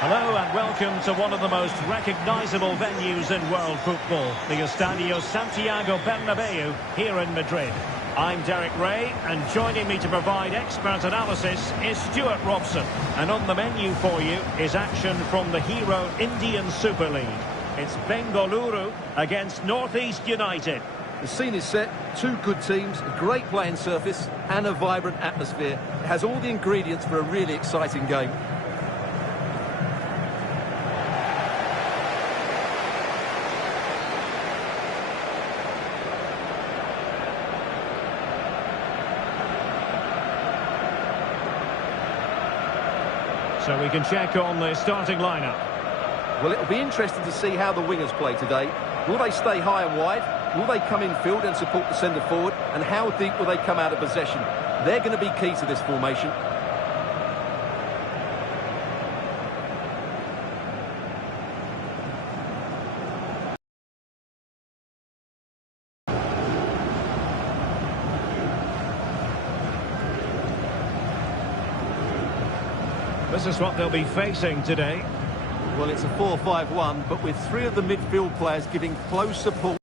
Hello and welcome to one of the most recognisable venues in world football, the Estadio Santiago Bernabeu here in Madrid. I'm Derek Ray, and joining me to provide expert analysis is Stuart Robson. And on the menu for you is action from the Hero Indian Super League. It's Bengaluru against North East United. The scene is set, two good teams, a great playing surface and a vibrant atmosphere. It has all the ingredients for a really exciting game. So we can check on the starting lineup. Well, it'll be interesting to see how the wingers play today. Will they stay high and wide? Will they come in field and support the centre forward? And how deep will they come out of possession? They're going to be key to this formation. This is what they'll be facing today. Well, it's a 4-5-1, but with three of the midfield players giving close support.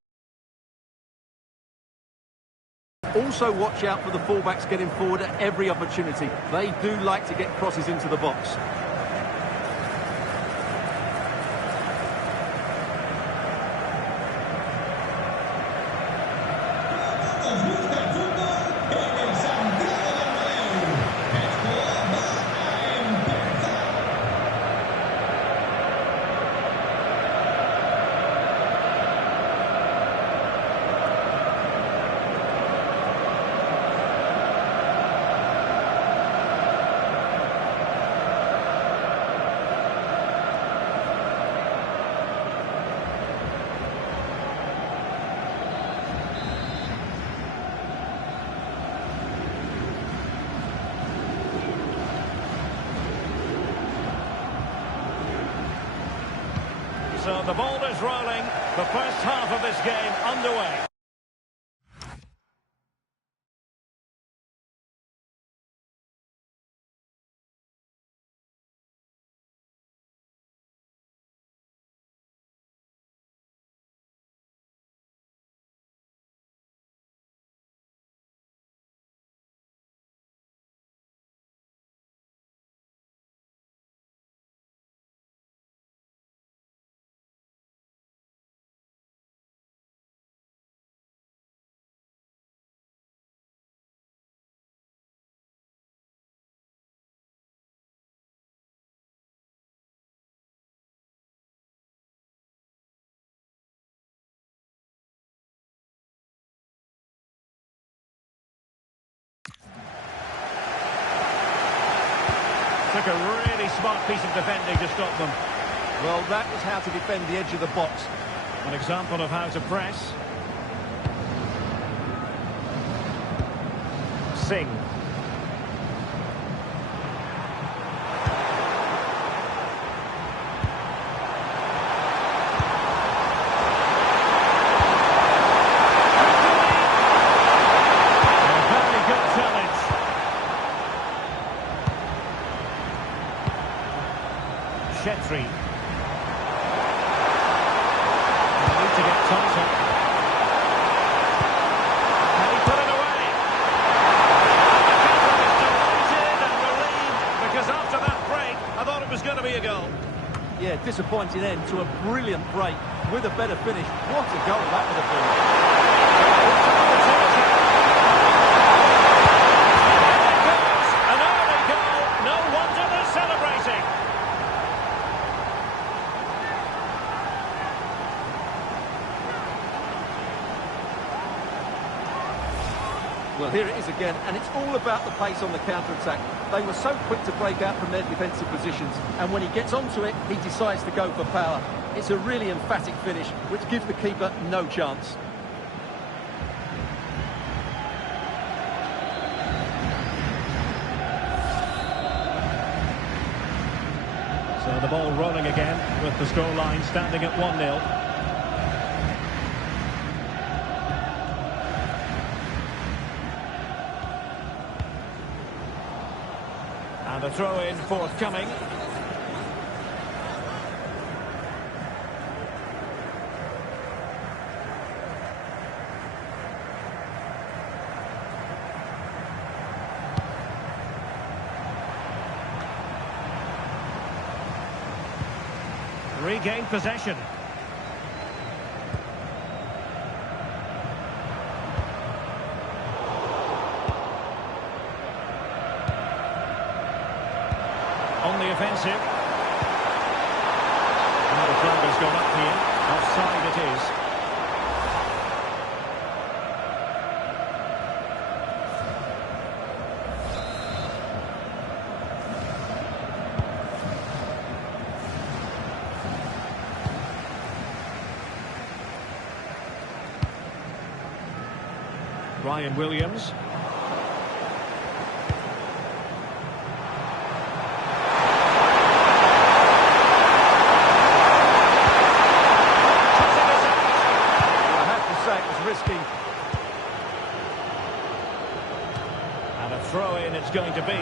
Also watch out for the fullbacks getting forward at every opportunity. They do like to get crosses into the box. So the ball is rolling. The first half of this game underway. Took a really smart piece of defending to stop them. Well, that was how to defend the edge of the box. An example of how to press. Singh. Chetri. They need to get Thompson. Can he put it away? Delighted and relieved, because after that break, I thought it was going to be a goal. Yeah, disappointing end to a brilliant break with a better finish. What a goal that would have been. An early goal. No wonder they're celebrating. Well, here it is again, and it's all about the pace on the counter-attack. They were so quick to break out from their defensive positions, and when he gets onto it, he decides to go for power. It's a really emphatic finish, which gives the keeper no chance. So the ball rolling again, with the scoreline standing at 1-0. And a throw-in forthcoming. Regained possession. On the offensive. And the flag has gone up here. Offside it is. Ryan Williams. Risky. And a throw-in it's going to be.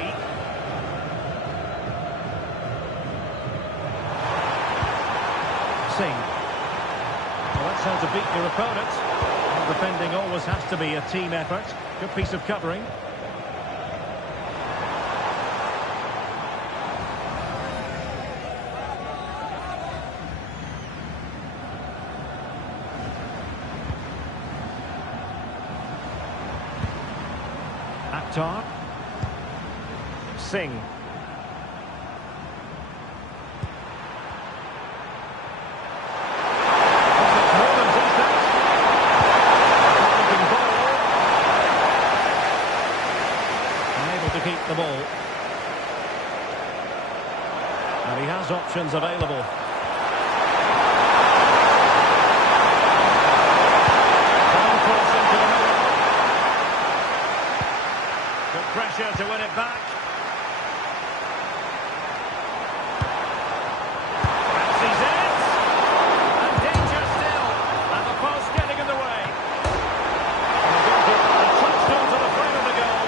Singh. Well, that's how to beat your opponent. And defending always has to be a team effort. Good piece of covering. Akhtar. Singh. Unable to keep the ball. And he has options available. Pressure to win it back. Fancies it. And danger still. And the post getting in the way. And the goalkeeper touched onto the frame of the goal.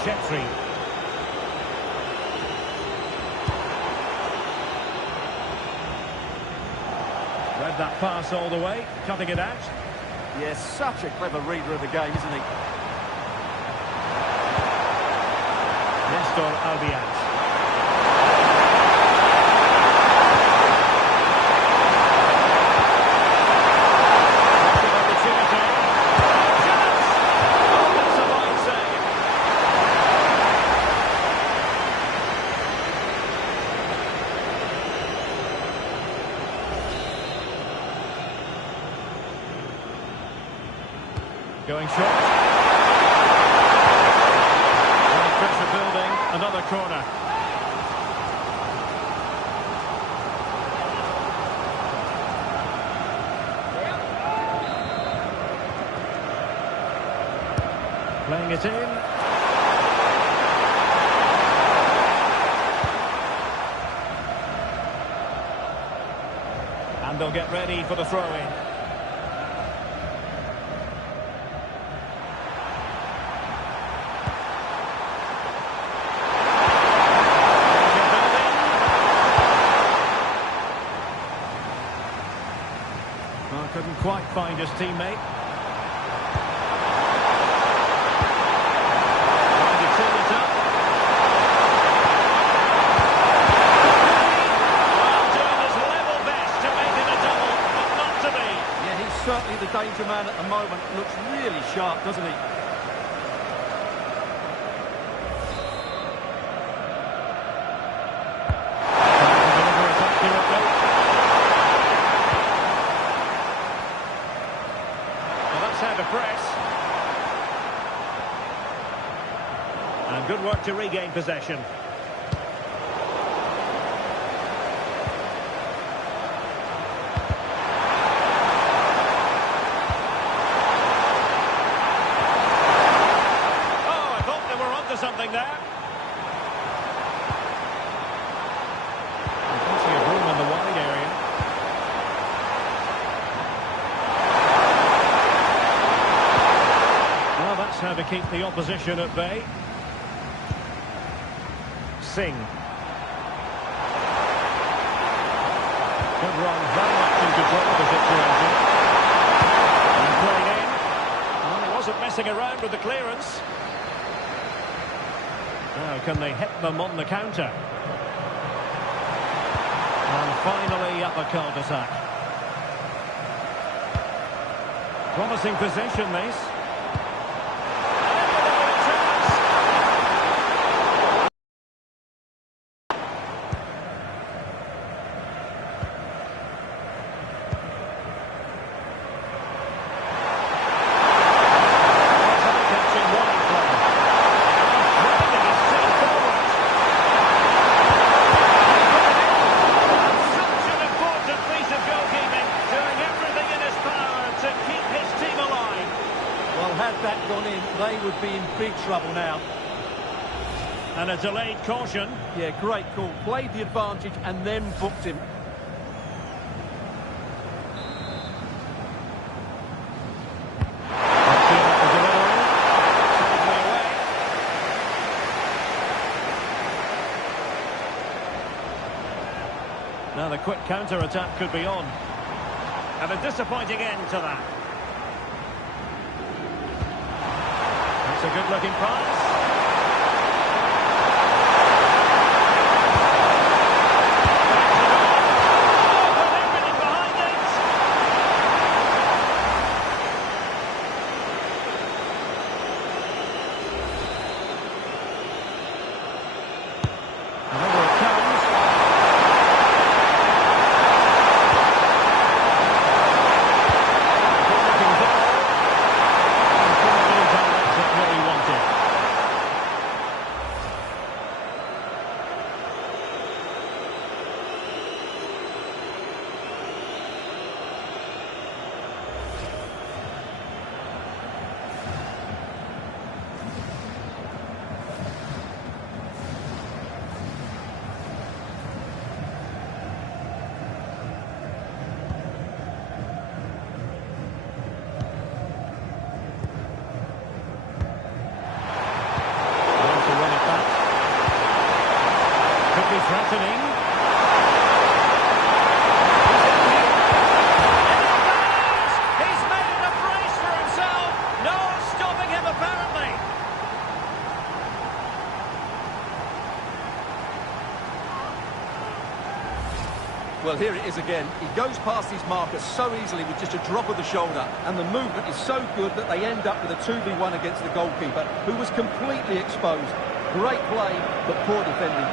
Shetri. Read that pass all the way, cutting it out. Yes, such a clever reader of the game, isn't he? Nestor Albiach. Opportunity. Chance! Oh, that's a fine save. Going short. Pressure building. Another corner. Playing it in. And they'll get ready for the throw-in. Couldn't quite find his teammate. Trying to turn it up. Well, doing his level best to make it a double, but not to be. Yeah, he's certainly the danger man at the moment. Looks really sharp, doesn't he? How to press. And good work to regain possession. Oh, I thought they were onto something there. Plenty of room in the wide area. That's how to keep the opposition at bay. Singh. Good run, very much in control of the situation. And played in. Well, he wasn't messing around with the clearance. Now, can they hit them on the counter? And finally up a cul-de-sac. Promising position, this. They would be in big trouble now. And a delayed caution. Yeah, great call. Played the advantage and then booked him. Now the quick counter-attack could be on. And a disappointing end to that. That's a good-looking pass. Everything behind it. And over it comes. Good-looking ball. And probably directed what he wanted. Wants to run it back. Could be threatening. He's made a brace for himself. No one's stopping him, apparently. Well, here it is again. He goes past his marker so easily with just a drop of the shoulder, and the movement is so good that they end up with a 2v1 against the goalkeeper, who was completely exposed. Great play, but poor defending.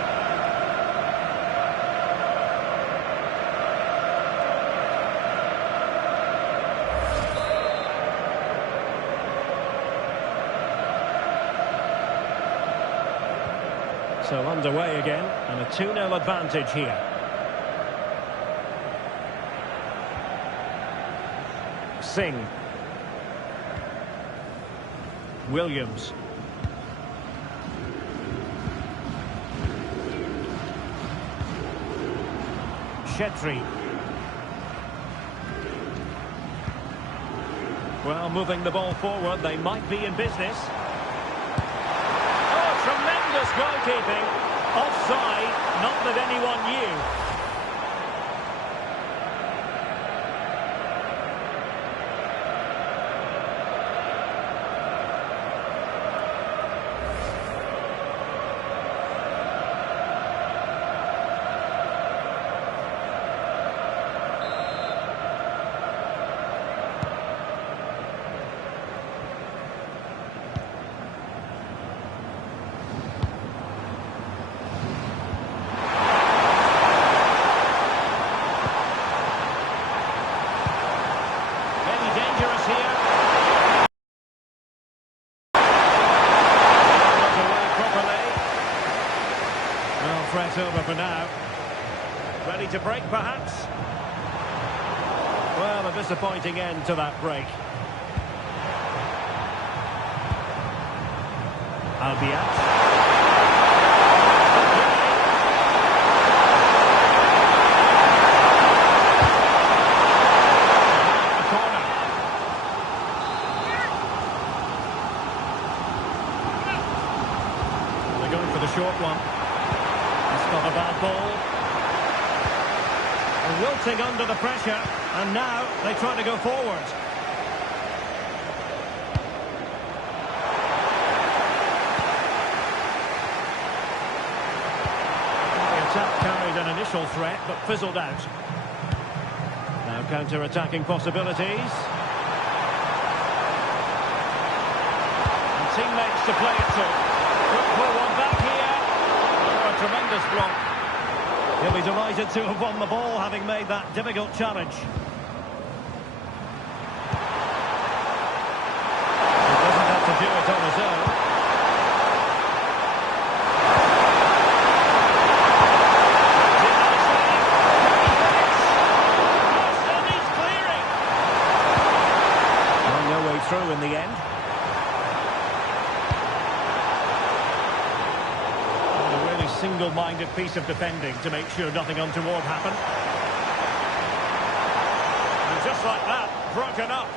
So underway again, and a 2-0 advantage here. Singh. Williams. Shetry. Well, moving the ball forward, they might be in business. Oh, tremendous goalkeeping. Offside, not that anyone knew. Threat over for now. Ready to break, perhaps? Well, a disappointing end to that break. Albiat. A corner. They're going for the short one. Not a bad ball. And wilting under the pressure, and now they try to go forward. initial threat, but fizzled out. Now counter-attacking possibilities. And teammates to play it to. Could pull one back here. Oh, a tremendous block. He'll be delighted to have won the ball, having made that difficult challenge. He doesn't have to do it on his own. Through in the end. And a really single-minded piece of defending to make sure nothing untoward happened. And just like that, broken up.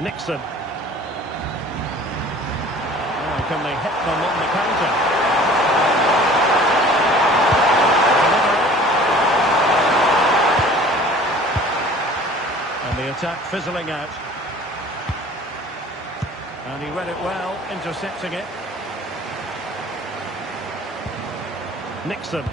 Nixon. Oh, can they hit them on the counter? The attack fizzling out. And he read it well, intercepting it. Nixon.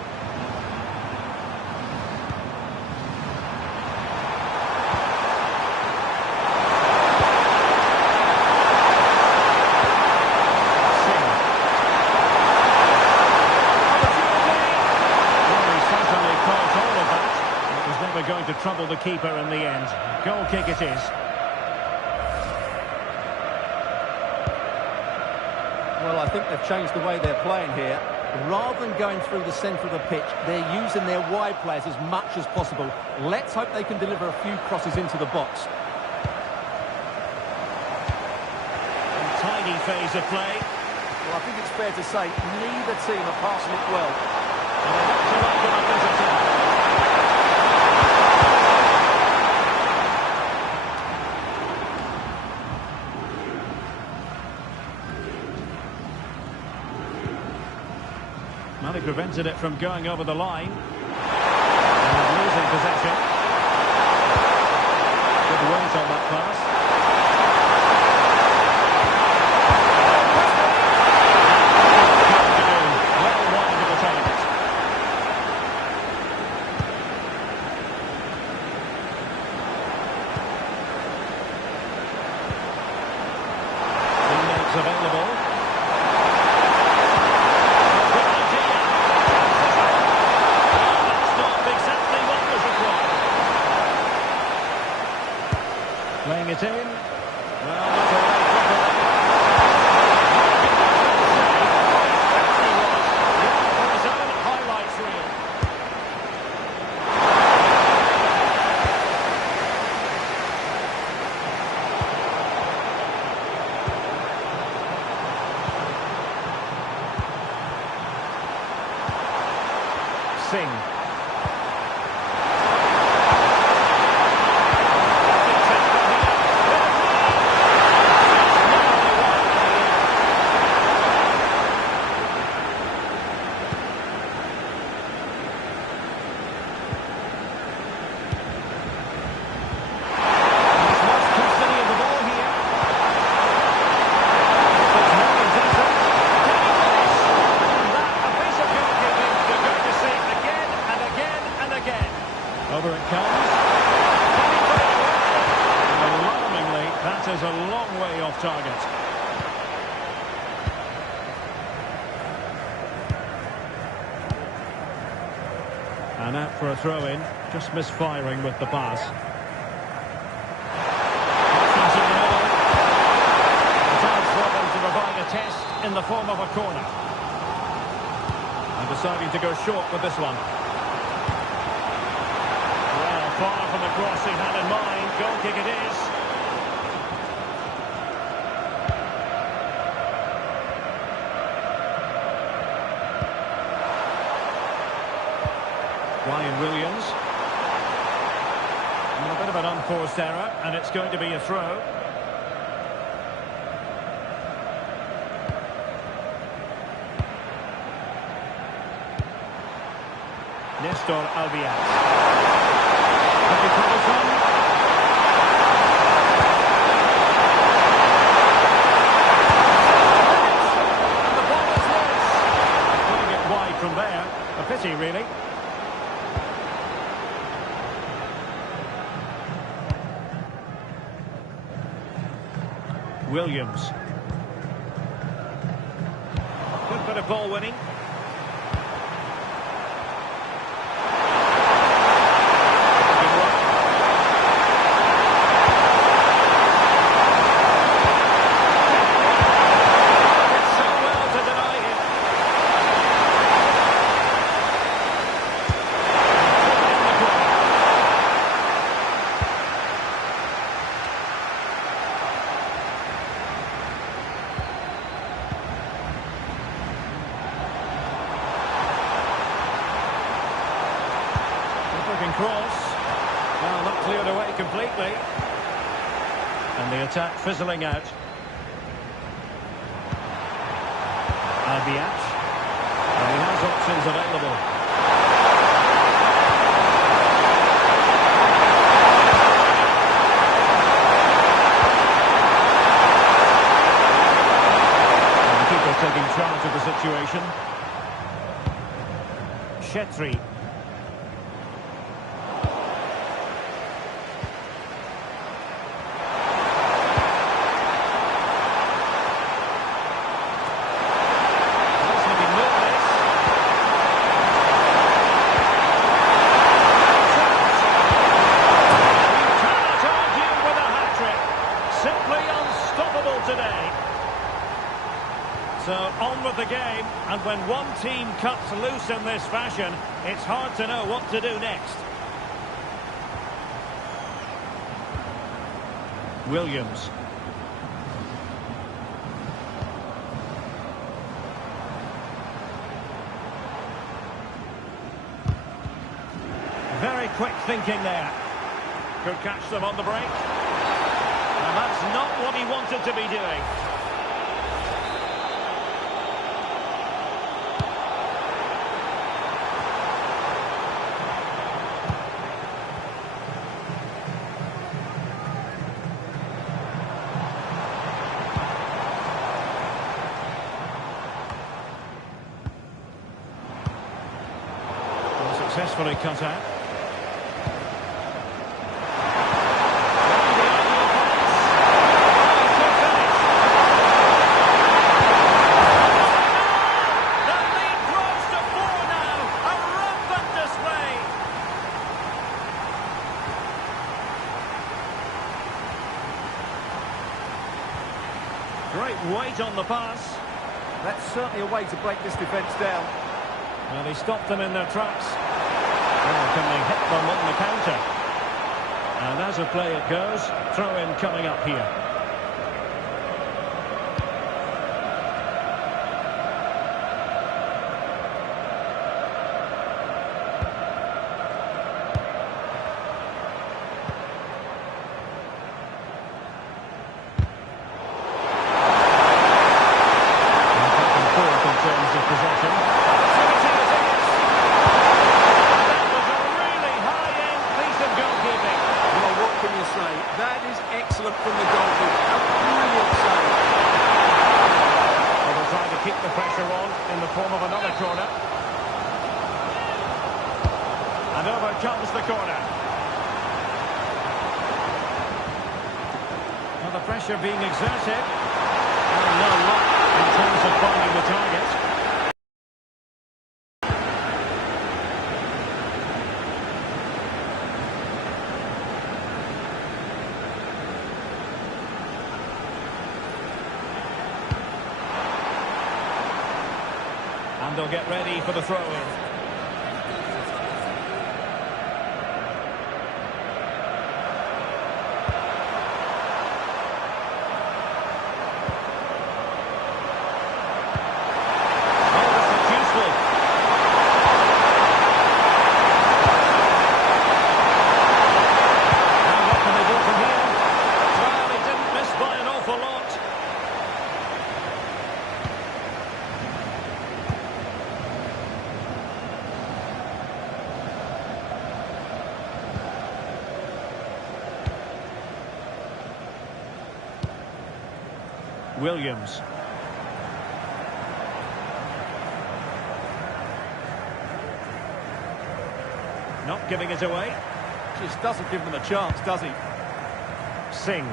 Going to trouble the keeper in the end. Goal kick it is. Well, I think they've changed the way they're playing here. Rather than going through the centre of the pitch, they're using their wide players as much as possible. Let's hope they can deliver a few crosses into the box. A tiny phase of play. Well, I think it's fair to say neither team are passing it well. And they're not to open up this attack. Well, he prevented it from going over the line. And losing possession. Good weight on that pass. Well wide of the target. Teammates available. Playing it in. Well, that's a right for his own highlights reel. Singh. Over it comes. And alarmingly, that is a long way off target. And out for a throw-in, just misfiring with the pass. A chance for them to provide a test in the form of a corner. And deciding to go short with this one. Far from the cross he had in mind. Goal kick it is. Ryan Williams. And a bit of an unforced error, and it's going to be a throw. Nestor Albiaz. pity, really. Williams. Good bit of ball winning. Cross. Well, not cleared away completely. And the attack fizzling out. Albiach. And he has options available. And the keeper taking charge of the situation. Chetri. So on with the game, and when one team cuts loose in this fashion, it's hard to know what to do next. Williams. Very quick thinking there. Could catch them on the break. And that's not what he wanted to be doing. Successfully cut out. The lead grows to 4 now. A rampant display. Great weight on the pass. That's certainly a way to break this defence down. Well, he stopped them in their tracks. Well, can they hit them on the counter? And as a play it goes, throw-in coming up here. And back and forth in terms of possession. That is excellent from the goalkeeper. A brilliant save. Well, they're trying to keep the pressure on in the form of another corner. And over comes the corner. Well, the pressure being exerted. And no luck in terms of finding the target. And they'll get ready for the throw-in. Williams. Not giving it away. Just doesn't give them a chance, does he? Singh.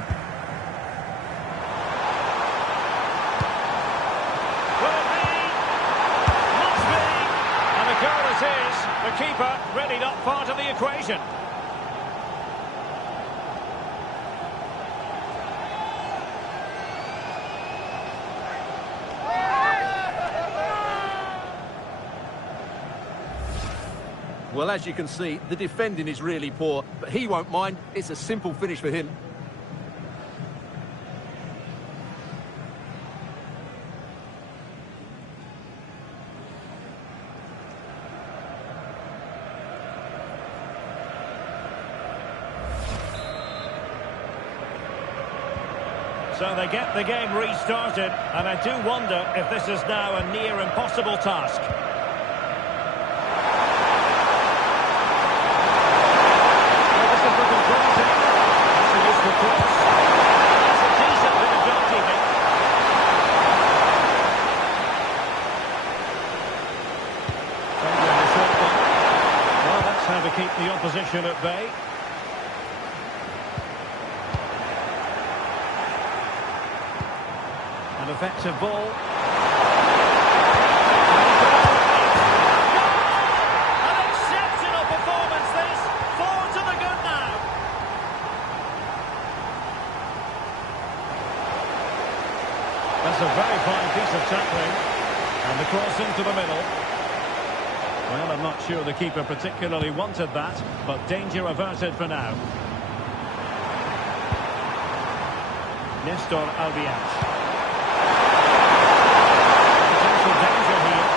Will it be? Must be! And the goal is his. The keeper really not part of the equation. Well, as you can see, the defending is really poor, but he won't mind. It's a simple finish for him. So they get the game restarted, and I do wonder if this is now a near impossible task. To keep the opposition at bay. An effective ball. An exceptional performance this. 4 to the good now. That's a very fine piece of tackling. And the cross into the middle. Well, I'm not sure the keeper particularly wanted that, but danger averted for now. Nestor Albiach. Potential danger here.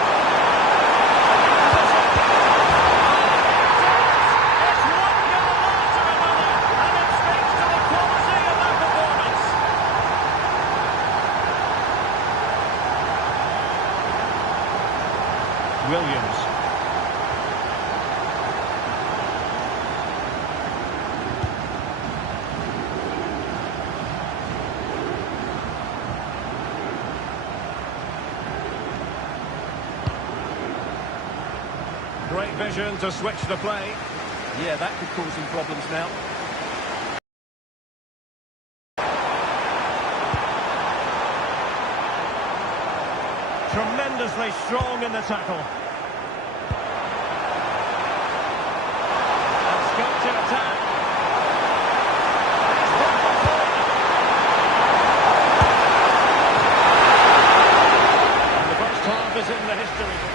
It's one goal after another, and it speaks to the quality of that performance. Williams. Great vision to switch the play. Yeah, that could cause him problems now. Tremendously strong in the tackle. And scope to attack. And the first half is in the history book.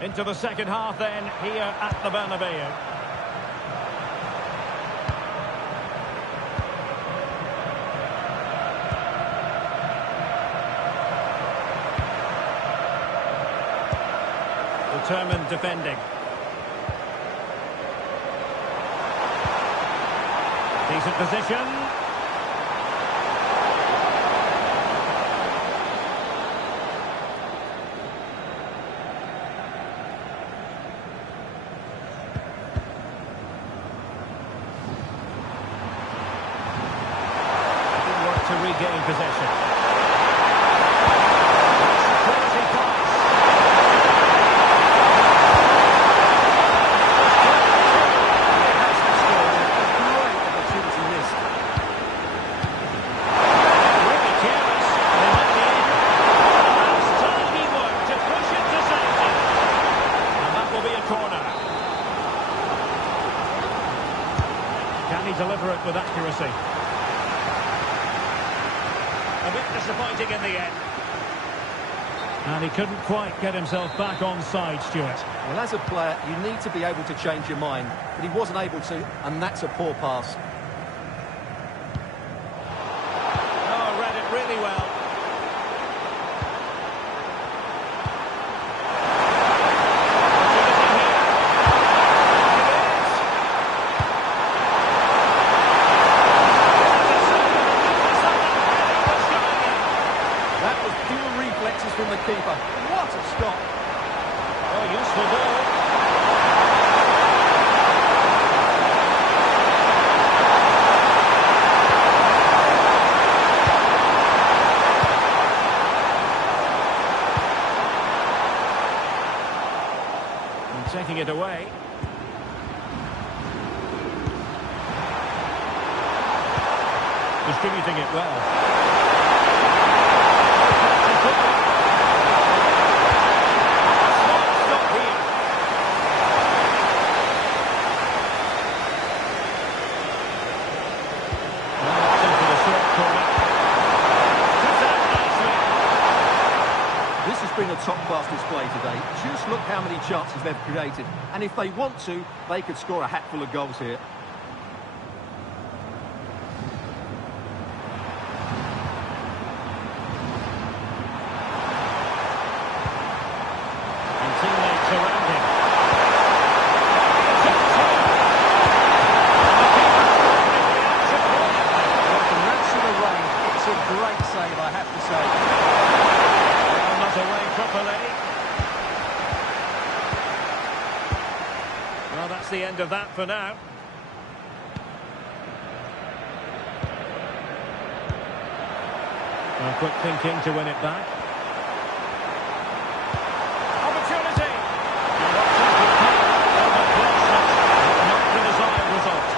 Into the second half then, here at the Bernabeu. Determined defending. Decent position. To regain possession. Quality pass. Great opportunity missed. Really careless. They might be able. That's tidy work to push it to safety. And that will be a corner. Can he deliver it with accuracy? A bit disappointing in the end. And he couldn't quite get himself back on side, Stuart. Well, as a player, you need to be able to change your mind, but he wasn't able to, and that's a poor pass. Oh, read it really well. From the keeper. What a stop! Oh, useful ball. distributing it well. Smart stop here. Well, into the short corner. Cuts out nicely. This has been a top-class display today. Just look how many chances they've created. And if they want to, they could score a hatful of goals here. And teammates around him. Well, from that sort of range, it's a great save, I have to say. Well, not away properly. Well, that's the end of that for now. Well, quick thinking to win it back. Opportunity! Not the desired result.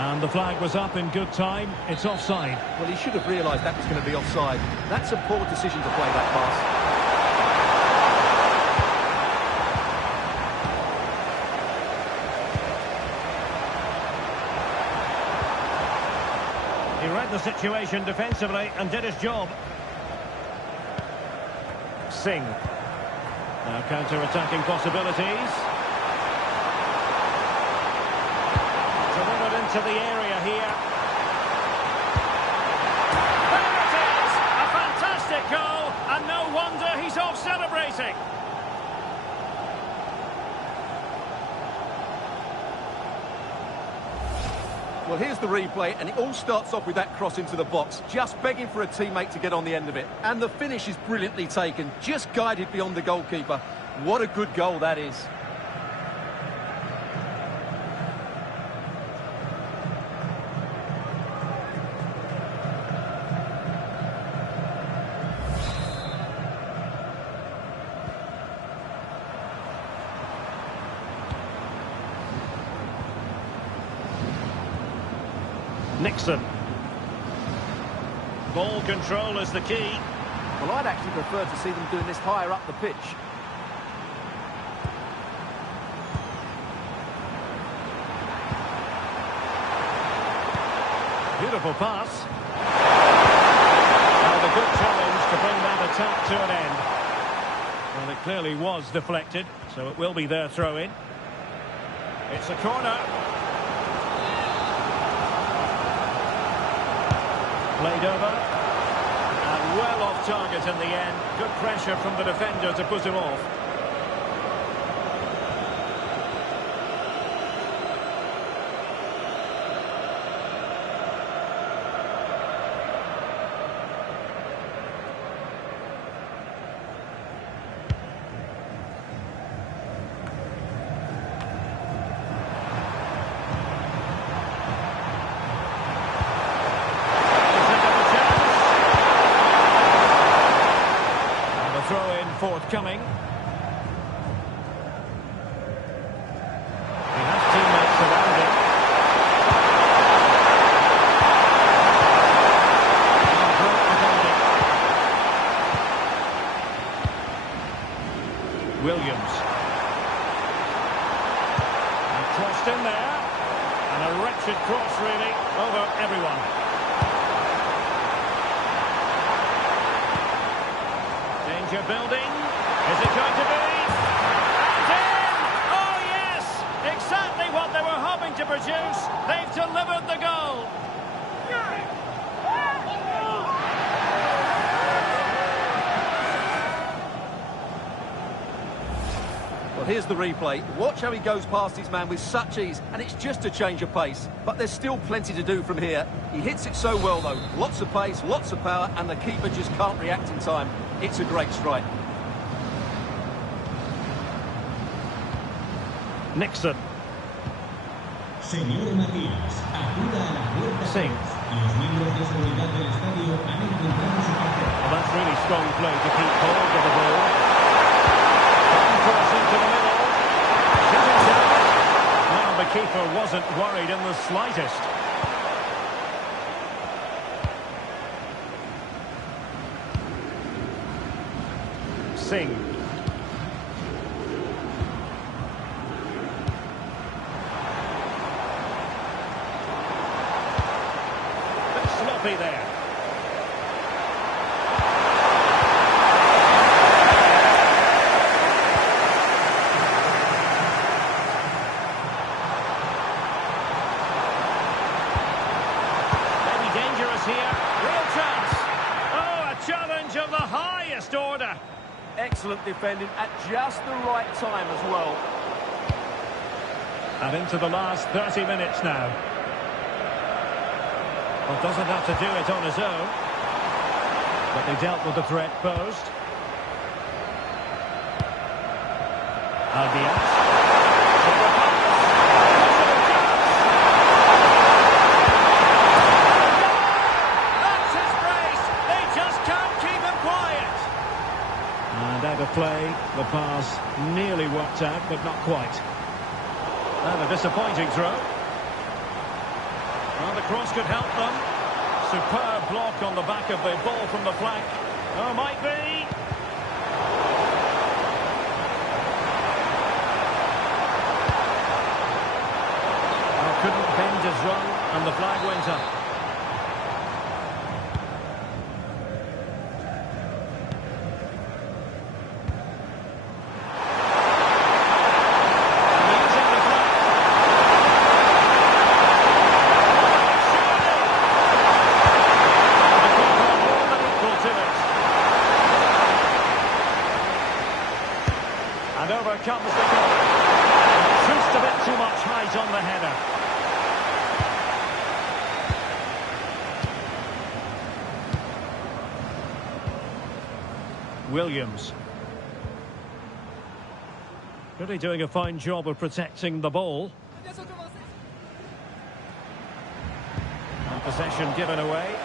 And the flag was up in good time. It's offside. Well, he should have realised that was going to be offside. That's a poor decision to play that pass. He read the situation defensively and did his job. Singh. Now counter-attacking possibilities. To win it into the area here. There it is! A fantastic goal, and no wonder he's off celebrating. Well, here's the replay, and it all starts off with that cross into the box, just begging for a teammate to get on the end of it. And the finish is brilliantly taken, just guided beyond the goalkeeper. What a good goal that is. Nixon. Ball control is the key. Well, I'd actually prefer to see them doing this higher up the pitch. Beautiful pass. And a good challenge to bring that attack to an end. Well, it clearly was deflected, so it will be their throw-in. It's a corner. Played over, and well off target in the end. Good pressure from the defender to put him off. Forthcoming. He has teammates around him. Williams. And crossed in there. And a wretched cross, really, over everyone. Danger building. Is it going to be? And in! Oh, yes! Exactly what they were hoping to produce. They've delivered the goal. Well, here's the replay. Watch how he goes past his man with such ease, and it's just a change of pace. But there's still plenty to do from here. He hits it so well, though. Lots of pace, lots of power, and the keeper just can't react in time. It's a great strike. Nixon. Señor Matías, acuda a la puerta. Singh. Well, that's really strong play to keep hold of the ball. Cross into the middle. Shooting down. Well, the keeper wasn't worried in the slightest. Singh. Bit sloppy there. Maybe dangerous here. Real chance. Oh, a challenge of the highest order. Excellent defending at just the right time as well. And into the last 30 minutes now. Well, doesn't have to do it on his own. But they dealt with the threat posed. Albiaz. That's his brace. They just can't keep him quiet. And out of play, the pass nearly worked out, but not quite. And a disappointing throw. Well, the cross could help them. Superb block on the back of the ball from the flank. Oh, might be. Oh, couldn't bend his run, and the flag went up. And over comes the goal. Just a bit too much height on the header. Williams. Really doing a fine job of protecting the ball. And possession given away.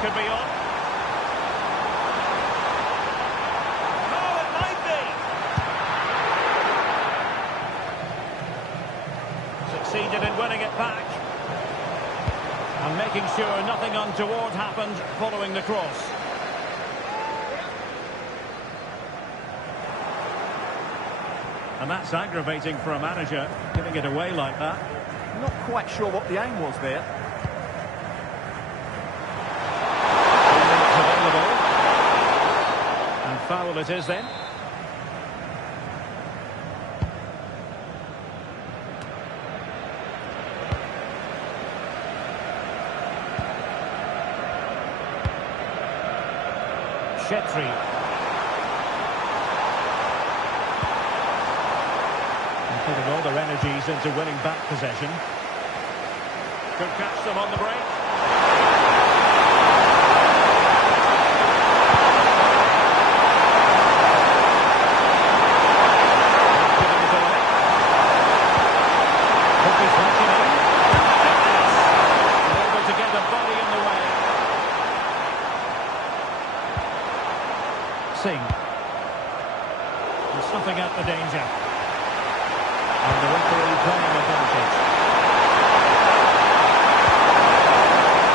Could be on. Oh, it might be. Succeeded in winning it back. And making sure nothing untoward happened following the cross. And that's aggravating for a manager, giving it away like that. Not quite sure what the aim was there. Foul it is then. Chetri. And putting all their energies into winning back possession. Could catch them on the break. Singh. And snuffing out the danger. And the referee playing advantage.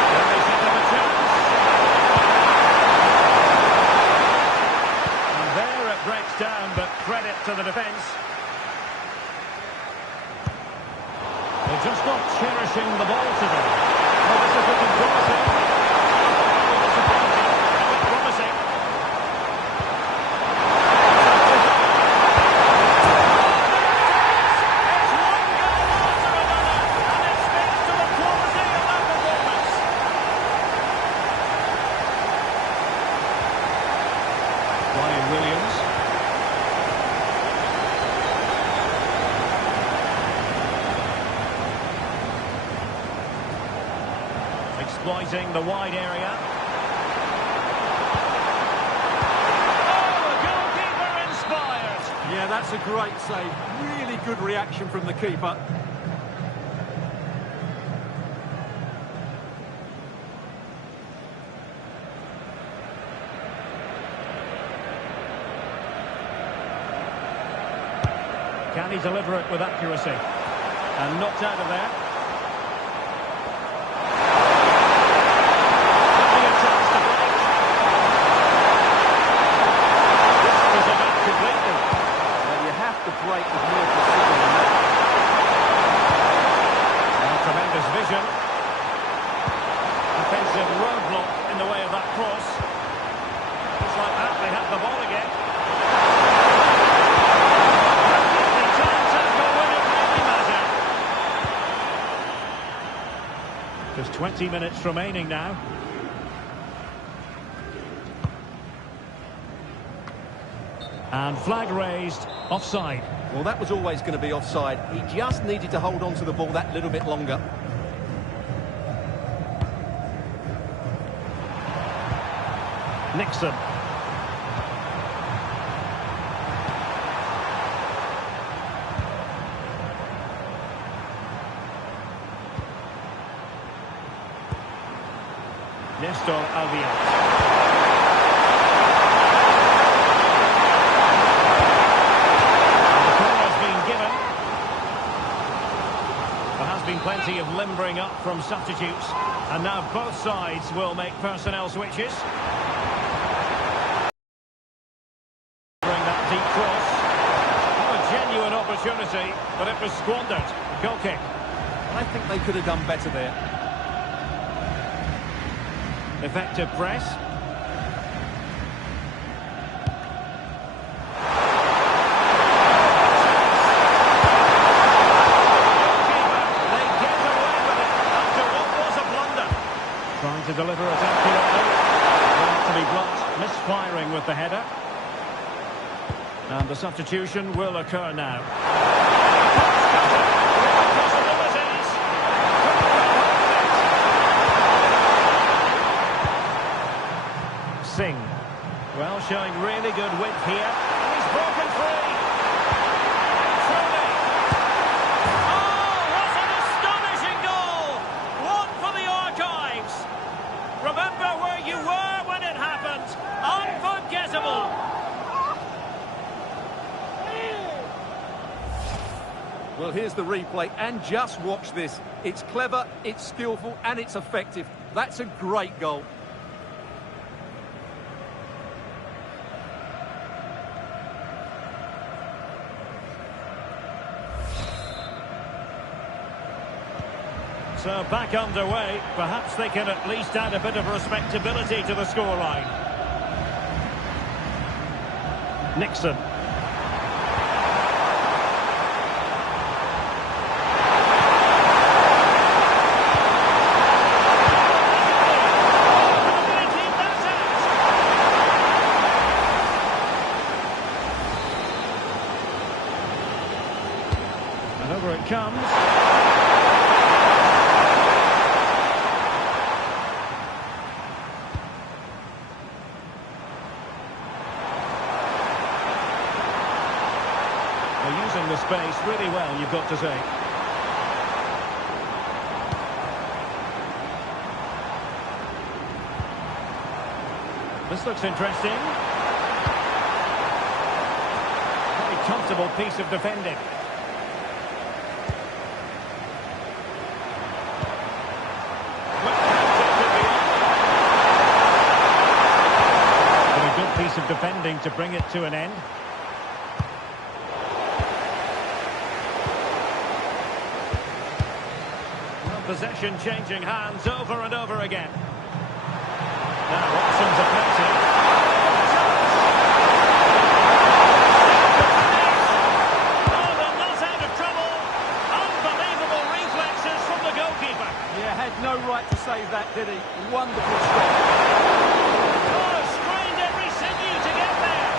There is another chance. And there it breaks down, but credit to the defence. They're just not cherishing the ball today. Well, this is looking promising. Exploiting the wide area. Yeah, that's a great save. Really good reaction from the keeper. Can he deliver it with accuracy? And knocked out of there. Having a chance to break. This was about completely. Well, you have to break with more precision than that. And tremendous vision. Defensive roadblock in the way of that cross. Just like that, they have the ball again. Just 20 minutes remaining now. And flag raised, offside. Well, that was always going to be offside. He just needed to hold on to the ball that little bit longer. Nixon. Nestor Albiol. The corner has been given. There has been plenty of limbering up from substitutes, and now both sides will make personnel switches. Bring that deep cross. A genuine opportunity, but it was squandered. Goal kick. I think they could have done better there. Effective press. They get away with it after what was a blunder. Trying to deliver it accurately. Well, to be blunt, misfiring with the header. And the substitution will occur now. Singh. Well, showing really good width here. He's broken free. Truly. Oh, what an astonishing goal! One for the archives. Remember where you were when it happened. Unforgettable. Well, here's the replay, and just watch this. It's clever, it's skillful, and it's effective. That's a great goal. So back underway. Perhaps they can at least add a bit of respectability to the scoreline. Nixon. And over it comes. They're using the space really well, you've got to say. This looks interesting. Very comfortable piece of defending. But a good piece of defending to bring it to an end. Possession changing hands over and over again. Now options are plenty. Oh, they're not out of trouble. Unbelievable reflexes from the goalkeeper. Yeah, had no right to save that, did he? Wonderful stop. Oh, strained every sinew to get there.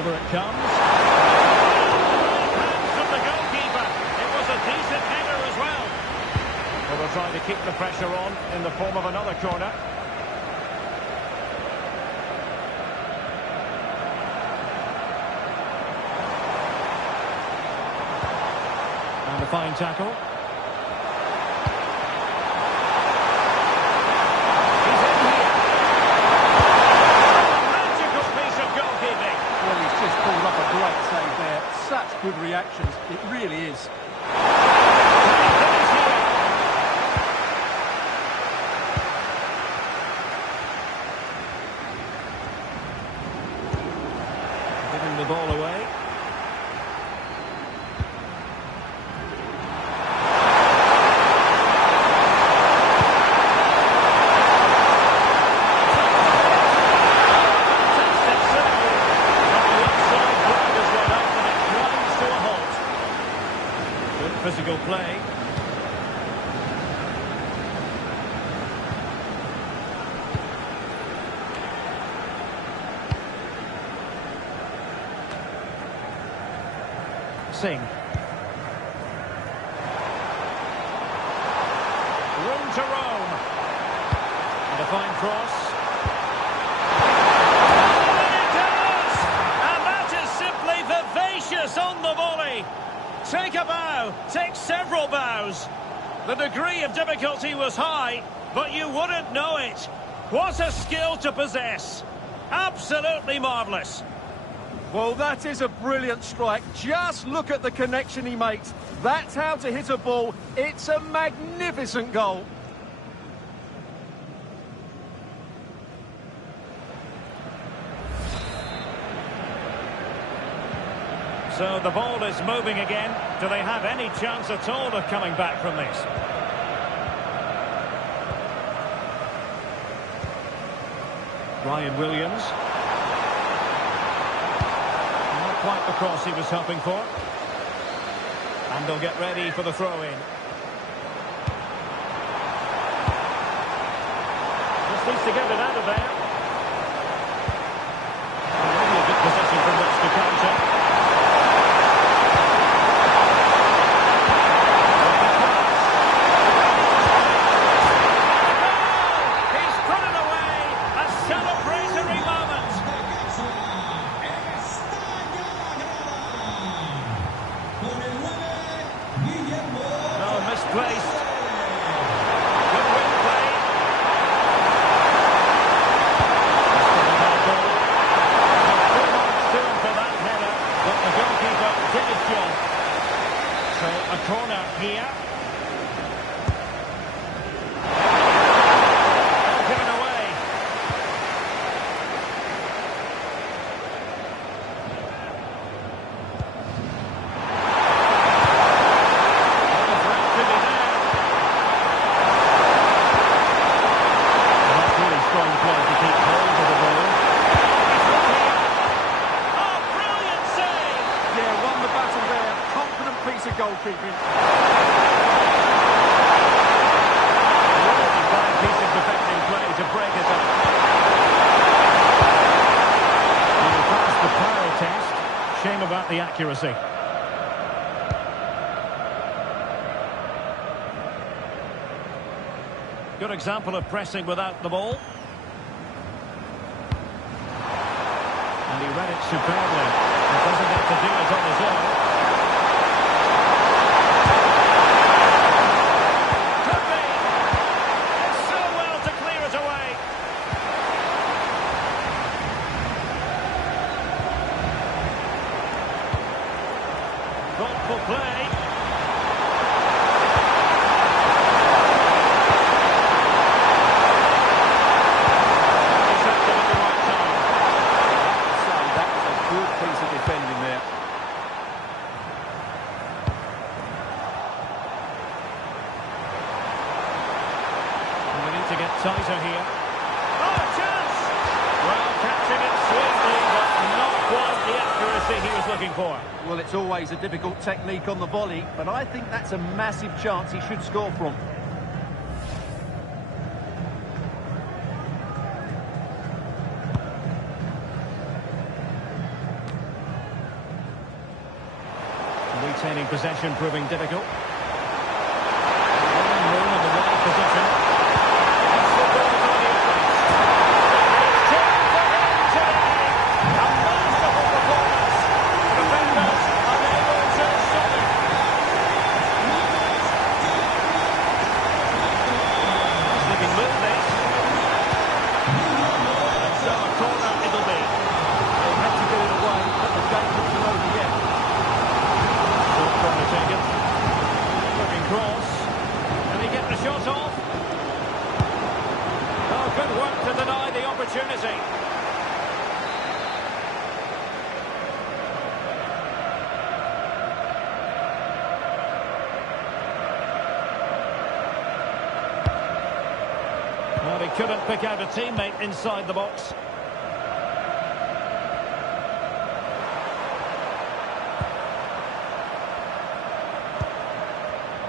Over it comes. Hands from the goalkeeper. It was a decent header as well. Well, they're trying to keep the pressure on in the form of another corner. fine tackle. He's in here. A magical piece of goalkeeping. Well, he's just pulled up a great save there. Such good reactions. It really is. Giving the ball away. Physical play. Singh. Room to roam. And a fine cross. And it does! And that is simply vivacious on the volley. Take a bow, take several bows. The degree of difficulty was high, but you wouldn't know it. What a skill to possess. Absolutely marvellous. Well, that is a brilliant strike. Just look at the connection he makes. That's how to hit a ball. It's a magnificent goal. So the ball is moving again. Do they have any chance at all of coming back from this? Ryan Williams. Not quite the cross he was hoping for. And they'll get ready for the throw-in. Just needs to get it out of there. Maybe a good possession from which to counter. Misplaced. Good win play. Full marks to him for that header, but the goalkeeper did his job. So a corner here. Ball given away. Goalkeeping. Really fine piece of defending play to break it up. He passed the power test. Shame about the accuracy. Good example of pressing without the ball. And he read it superbly. He doesn't have to do it on his own. Thoughtful play. He's acted at the right time. So that was a good piece of defending there. And we need to get tighter here. Oh, chance! Well, catching it sweetly, but not quite the accuracy he was looking for. Well, it's always a difficult technique on the volley, but I think that's a massive chance he should score from. Retaining possession proving difficult. Room in the right position. That's the ball for the offense. It's time for him today. A masterful performance. Defenders unable to stop him. shot off. Oh, good work to deny the opportunity. Well, he couldn't pick out a teammate inside the box.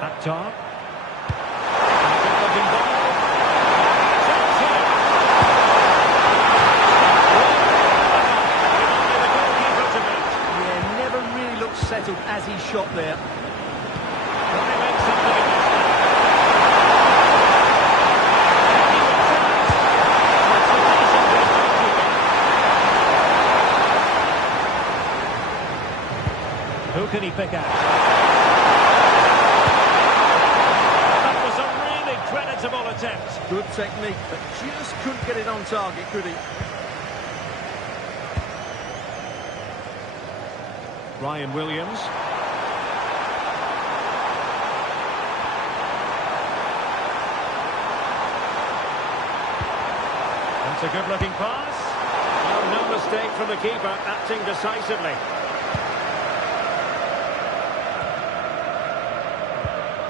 AkA. Good-looking ball. Yeah, never really looked settled as he shot there. Who can he pick out? That was a really creditable attempt. Good technique, but just couldn't get it on target, could he? Ryan Williams. That's a good-looking pass. Oh, no mistake from the keeper, acting decisively.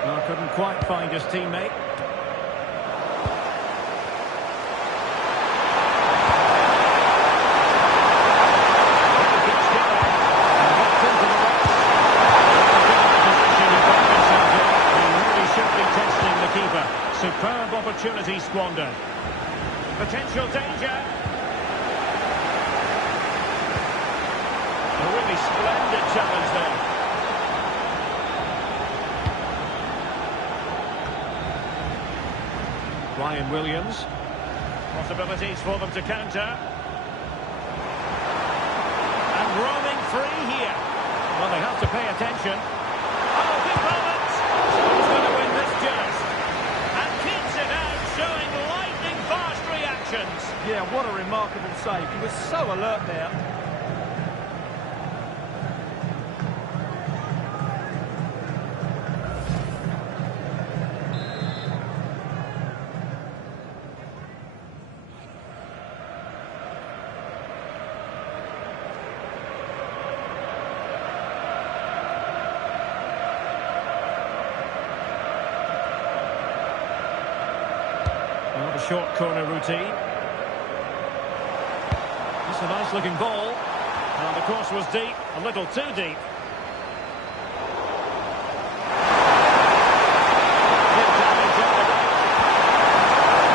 Well, couldn't quite find his teammate. Superb opportunity squandered. Potential danger. A really splendid challenge there. Ryan Williams. Possibilities for them to counter. And roaming free here. Well, they have to pay attention. Oh, big moment! Who's going to win this joust? Showing lightning-fast reactions. Yeah, what a remarkable save. He was so alert there. Well, the short corner routine. It's a nice looking ball. And the course was deep, a little too deep.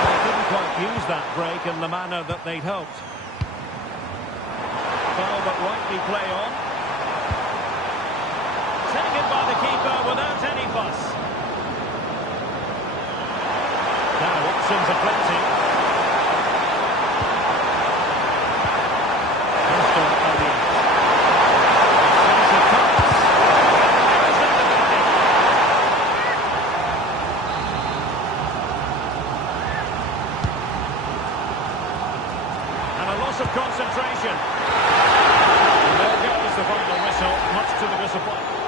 They couldn't quite use that break in the manner that they'd hoped. Foul but rightly play on. Taken by the keeper without any fuss. Now options are plenty. And a loss of concentration. And there goes the final whistle, much to the disappointment.